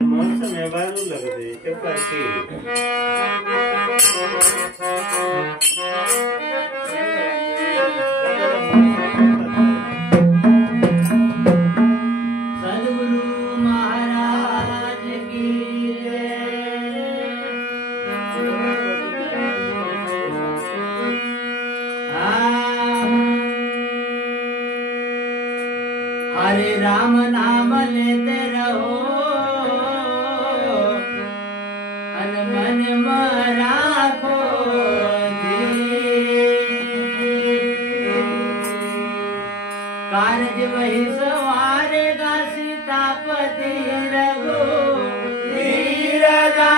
मौसम है बारू लगते चप्पल की हरे राम नाम लेते रहो अन मन में राखो कारज वही सवारेगा सीतापति रघुवीर का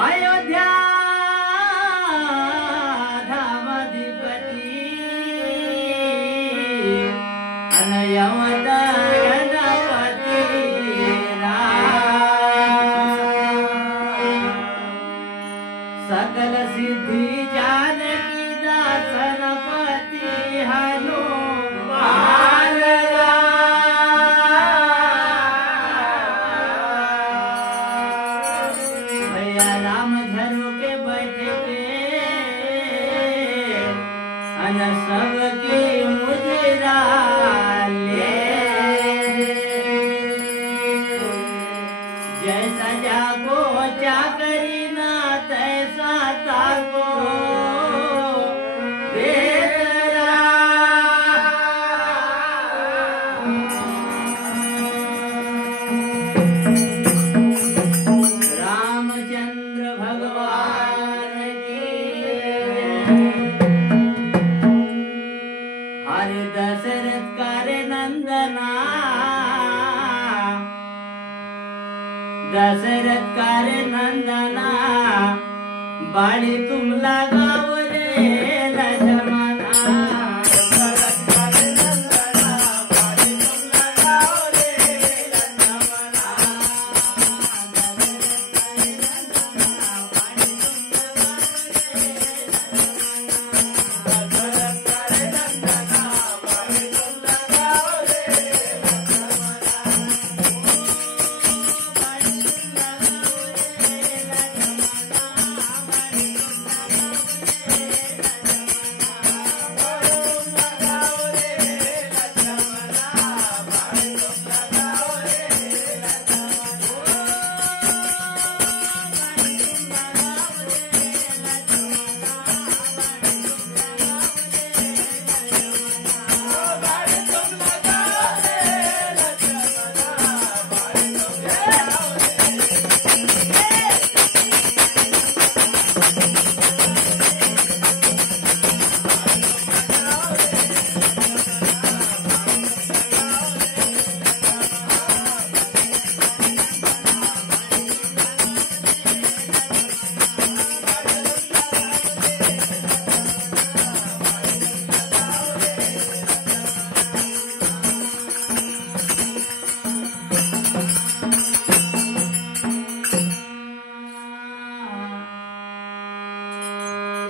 अयोध्या धामाधिपति अनयवतनपति सकल सिद्धि जानकी दासनपति हनुमान राम झरो के बैठे के अन सबके मुजरा ले जैसा जागो चाकरी ना तैसा ताको हरे दशरथ करे नंदना दशरथ करे नंदना बाड़ी तुम लगाओ रे लक्ष्मणा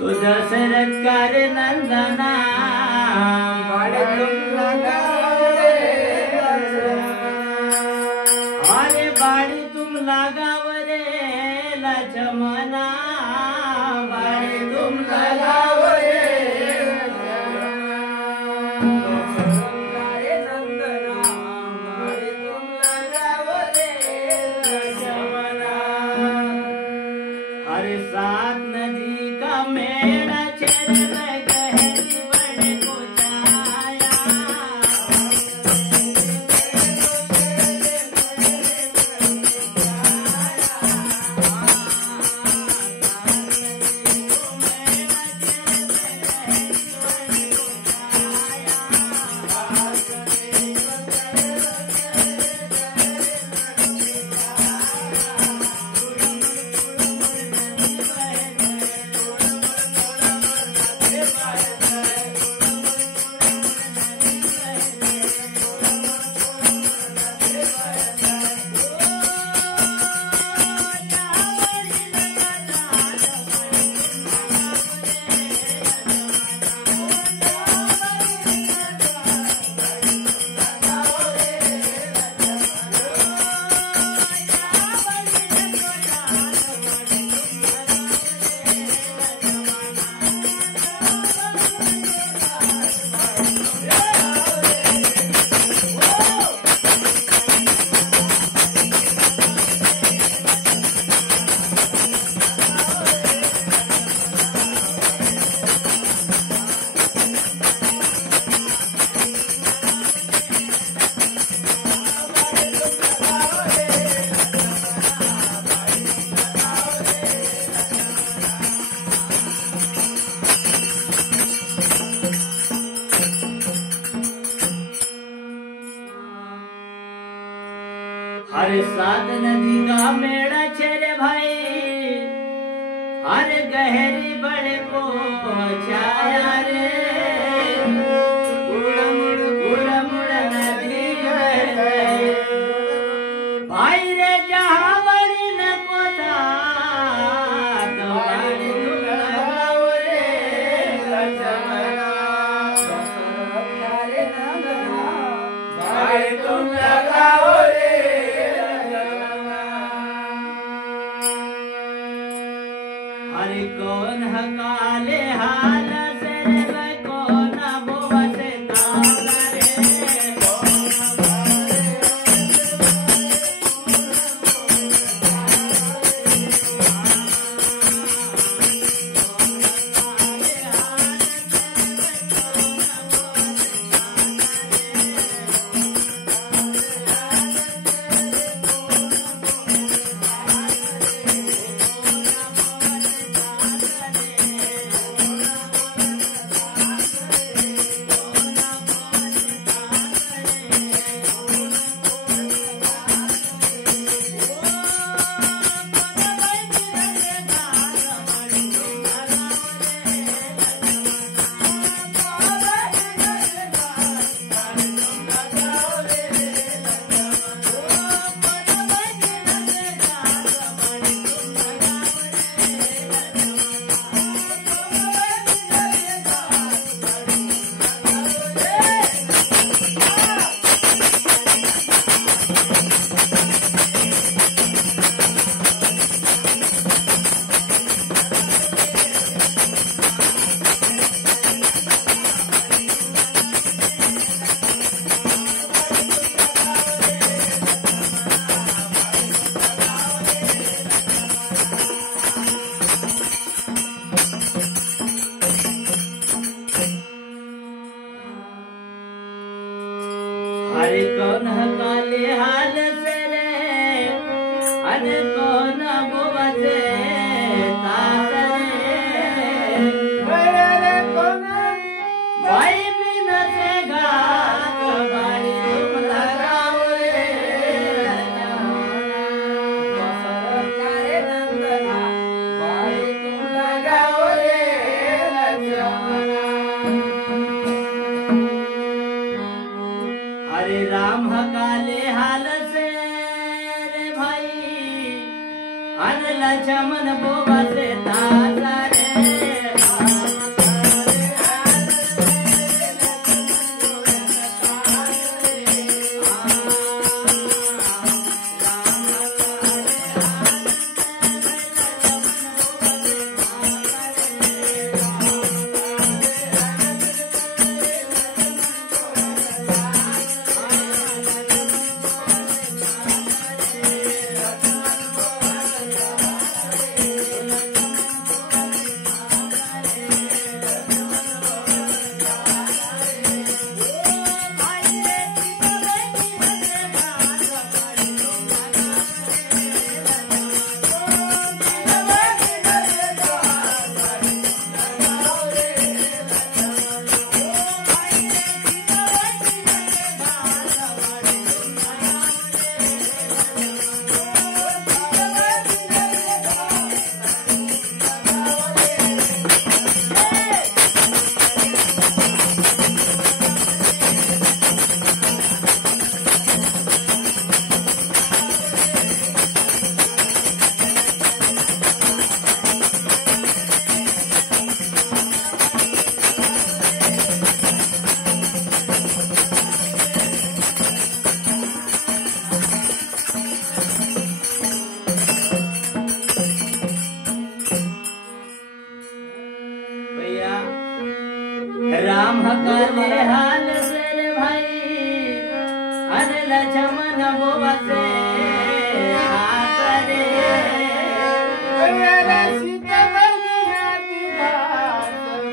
तो दशरथ करे नंदना बाड़ी तुम लगाओ रे अरे बाड़ी तुम लगाओ रे लक्ष्मणा बाड़ी तुम लगाओ रे करे नंदना बाड़ी तुम लगाओ रे लक्ष्मणा अरे सात नदी का मेरा चरण गहरी बड़े को छाया सात नदी का मेड़ा छेरे भाई हर गहरी बड़े को छाया रे उड़ मुड़ नदी है भाई रे जहाँ बड़ी न को था तो बड़ी लगाओ रे भाई तुम लगाओ रे हरि कौन हकाले हाल से रे कौन बोवा से ताला रे हरे कौन हकाले हाल से रे हरे कौन बोवा से तास रे कौन भाई बिन से घात बाड़ी तुम लगाओ रे नंदना बाड़ी तुम लगाओ रे हरे राम हकाले हाल से रे भाई अन लक्ष्मण बोवा से तासा रे राम हकाले हाल से रे भाई अन लक्ष्मण बोवा से तास रे सीता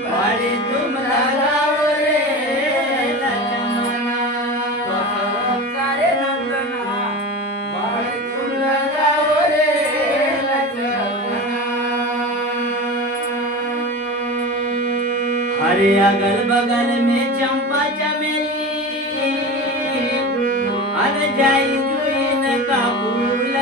बाड़ी तुम लगाओ रे लक्ष्मण नंदना बाड़ी तुम लगाओ रे हरे अगल बगल में चंपा चमेली अन जाई जुईन का फूल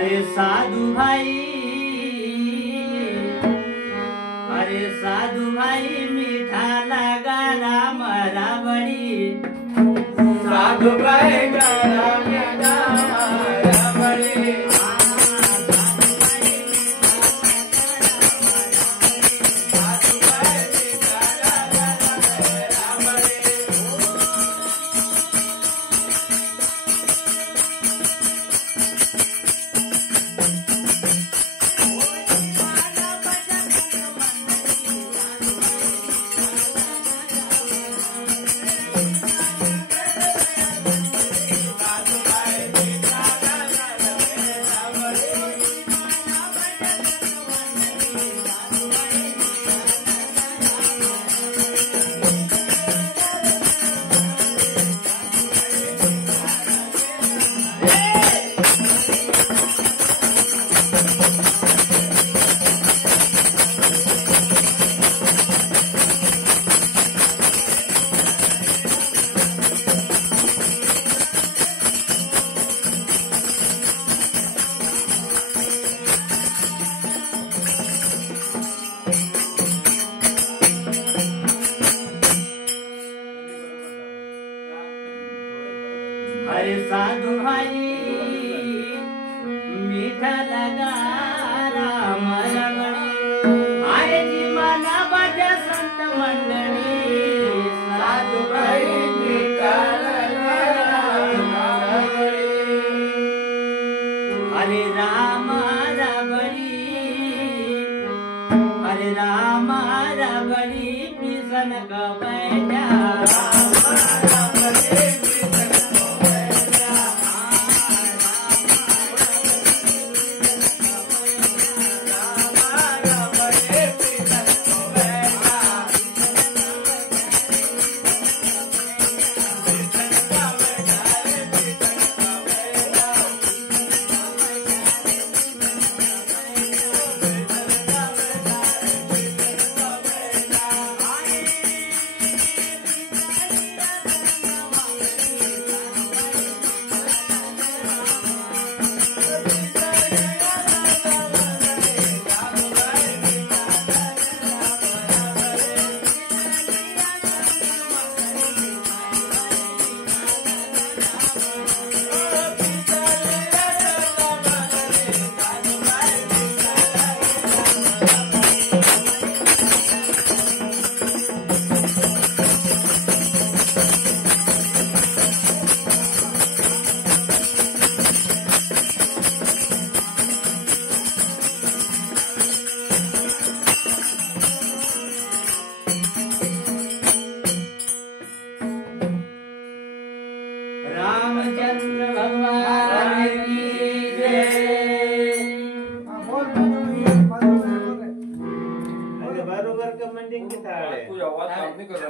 अरे साधु भाई, अरे साधु भाई मीठा लगा राम रावड़ी, साधु भाई गाना मीठा रावड़ी, अरे साधु भाई मीठा लगा राम रमणी, अरे जी मना बजा संत मंडळी, साधु भाई मीठा लगा राम रावड़ी, अरे राम रावड़ी, अरे राम रावड़ी पिसन का बैठा, रामचंद्र भगवान की जय। बरोबर का म्हणजे किती आळे तू आवाज काम नाही करत.